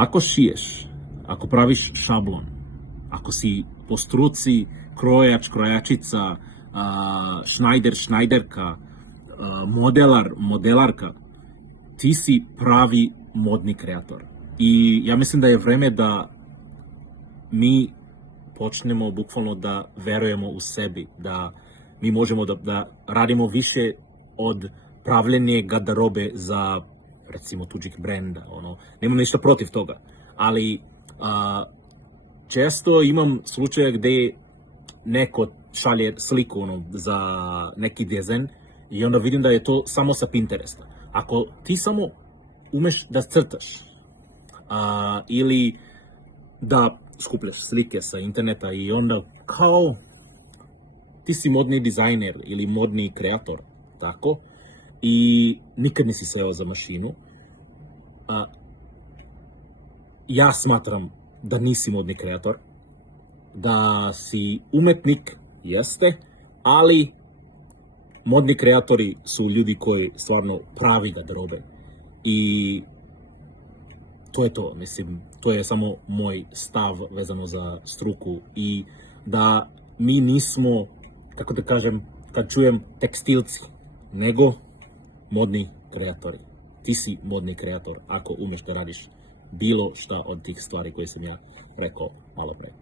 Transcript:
Ako šiješ, ako praviš šablon, ako si po struci krojač, krojačica, šnajder, šnajderka, modelar, modelarka, ti si pravi modni kreator. I ja mislim da je vreme da mi počnemo bukvalno da verujemo u sebi, da mi možemo da radimo više od pravljenje garderobe za, recimo, tuđih brenda. Nemam ništa protiv toga, ali često imam slučaje gde neko šalje sliku za neki dizajn i onda vidim da je to samo sa Pinteresta. Ako ti samo umeš da crtaš ili da skupljaš slike sa interneta i onda kao ti si modni dizajner ili modni kreator, tako, i nikad nisi seo za mašinu, ja smatram da nisi modni kreator, da si umetnik, jeste, ali modni kreatori su ljudi koji stvarno pravi garderobe. I to je to, mislim, to je samo moj stav vezano za struku i da mi nismo, kako da kažem, kad čujem tekstilci, nego modni kreatori. Ti si modni kreator ako umeš da radiš bilo šta od tih stvari koje sam ja rekao malo pre.